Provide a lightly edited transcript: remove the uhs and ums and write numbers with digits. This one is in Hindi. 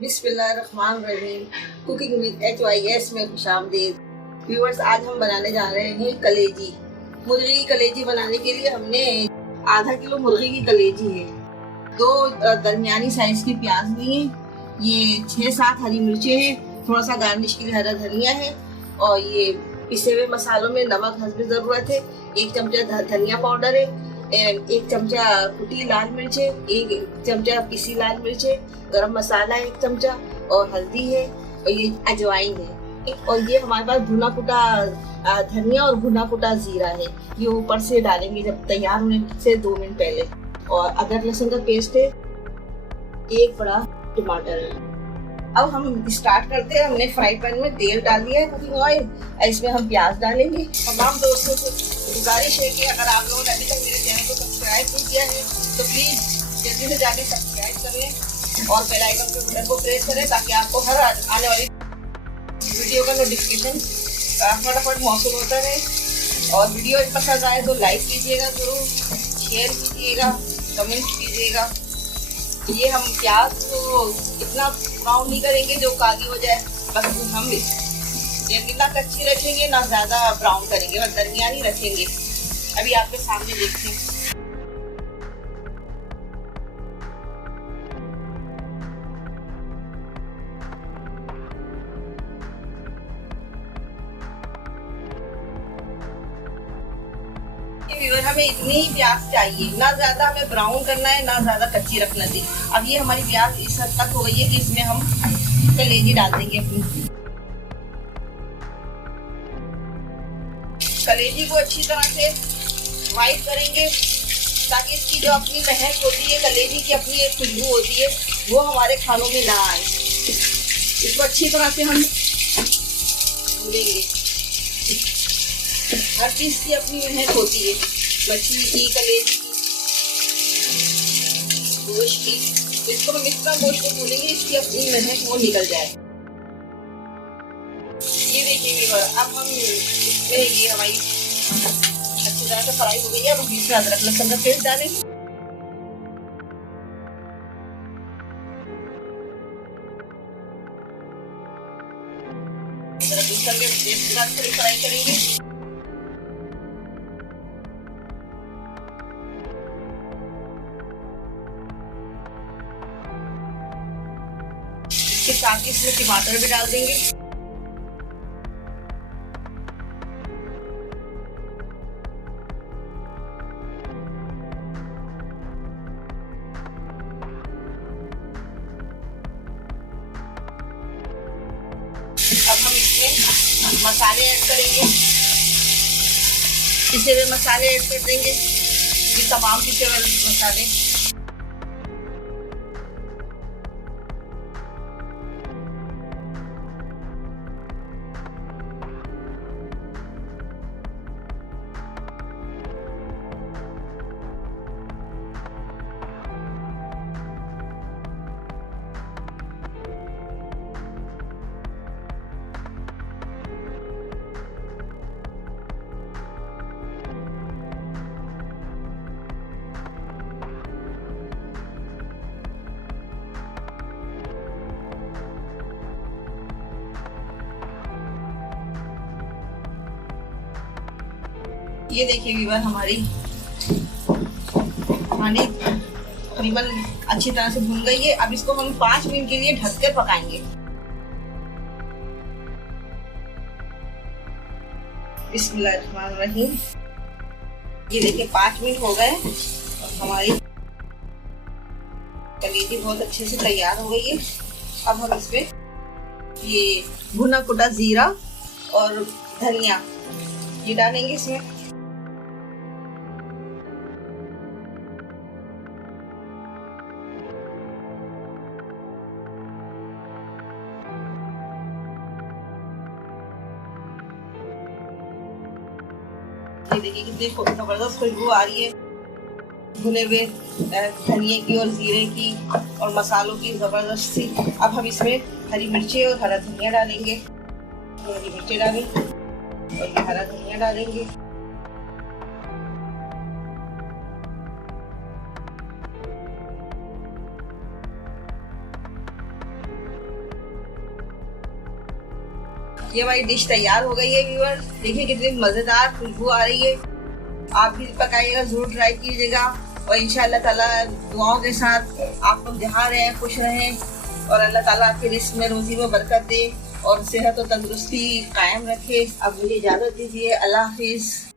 बिस्मिल्लाहिर्रहमानिर्रहीम। कुकिंग विद HYS में खुशामदीद। व्यूअर्स, आज हम बनाने जा रहे हैं कलेजी। मुर्गी की कलेजी बनाने के लिए हमने आधा किलो मुर्गी की कलेजी है, 2 दरमियानी साइज की प्याज लिए, ये 6-7 हरी मिर्चें हैं, थोड़ा सा गार्निश के लिए हरा धनिया है, और ये पिसे हुए मसालों में नमक हस्ब ज़रूरत है, 1 चमचा धनिया पाउडर है, 1 चमचा कुटी लाल मिर्च है, 1 चमचा पिसी लाल मिर्च है, गरम मसाला 1 चमचा, और हल्दी है, और ये अजवाइन है, और ये हमारे पास भुना कुटा धनिया और भुना कुटा जीरा है, ये ऊपर से डालेंगे जब तैयार होने से 2 मिनट पहले। और अदरक लहसुन का पेस्ट है, 1 बड़ा टमाटर है। अब हम स्टार्ट करते हैं। हमने फ्राई पैन में तेल डाल दिया है, कुकिंग ऑयल, इसमें हम प्याज डालेंगे। तमाम दोस्तों से गुजारिश है कि अगर आप लोगों ने अभी तक मेरे चैनल को सब्सक्राइब नहीं किया है तो प्लीज जल्दी से जाके सब्सक्राइब करें और बेल आइकन के बटन को प्रेस करें ताकि आपको हर आने वाली वीडियो का नोटिफिकेशन फटाफट मौसूल होता रहे। और वीडियो पसंद आए तो लाइक कीजिएगा जरूर, शेयर कीजिएगा, कमेंट कीजिएगा। ये हम प्याज को इतना ब्राउन नहीं करेंगे जो काली हो जाए, बस हम ये ना कच्ची रखेंगे ना ज्यादा ब्राउन करेंगे, बस दरमियानी रखेंगे। अभी आपके सामने देखते हैं। हमें इतनी ही प्याज चाहिए, ना ज्यादा हमें ब्राउन करना है ना ज्यादा कच्ची रखना थी। अब ये हमारी प्याज इस हद तक हो गई है कि इसमें हम कलेजी डाल देंगे। अपनी कलेजी को अच्छी तरह से वाइट करेंगे ताकि इसकी जो अपनी महक होती है, कलेजी की अपनी एक खुशबू होती है, वो हमारे खानों में ना आए। इसको अच्छी तरह से हम भूनेंगे। हर चीज की अपनी महक होती है, मछली की, कलेजी की, गोश्त की। इसको हम इतना गोश्त को भूनेंगे इसकी अपनी महक वो निकल जाए। ये देखिए, अब हम इसमें ये हमारी अच्छी तरह से फ्राई हो गई है। अब हम इसमें अदरक लहसुन का पेस्ट डालेंगे। अदरक लहसुन के पेस्ट के साथ थोड़ी फ्राई करेंगे। इसके साथ ही इसमें टमाटर भी डाल देंगे। अब हम इसमें मसाले ऐड करेंगे, पिसे हुए मसाले ऐड कर देंगे। ये तमाम पिसे हुए मसाले ये देखिए व्यूअर, हमारी खाने तकरीबन अच्छी तरह से भून गई है। अब इसको हम 5 मिनट के लिए ढक कर पकाएंगे। बिस्मिल्लाहिर्रहमानिर्रहीम। ये देखिए 5 मिनट हो गए और हमारी कलेजी बहुत अच्छे से तैयार हो गई है। अब हम इसमें ये भुना कुटा जीरा और धनिया ये डालेंगे इसमें। ये देखिए कितनी जबरदस्त खुशबू आ रही है भुने हुए धनिए की और जीरे की और मसालों की जबरदस्त सी। अब हम इसमें हरी मिर्ची और हरा धनिया डालेंगे। हरी मिर्ची डालें और ये हरा धनिया डालेंगे। ये हमारी डिश तैयार हो गई है व्यूअर्स। देखिए कितनी मजेदार खुशबू आ रही है। आप भी पकाइएगा, जरूर ट्राई कीजिएगा और इंशाअल्लाह ताला दुआओं के साथ आप लोग जहाँ रहें खुश रहें और अल्लाह ताला आपके रिस्क में, रोजी में बरकत दे और सेहत और तंदुरुस्ती कायम रखे। अब मुझे इजाजत दीजिए। अल्लाह हाफिज।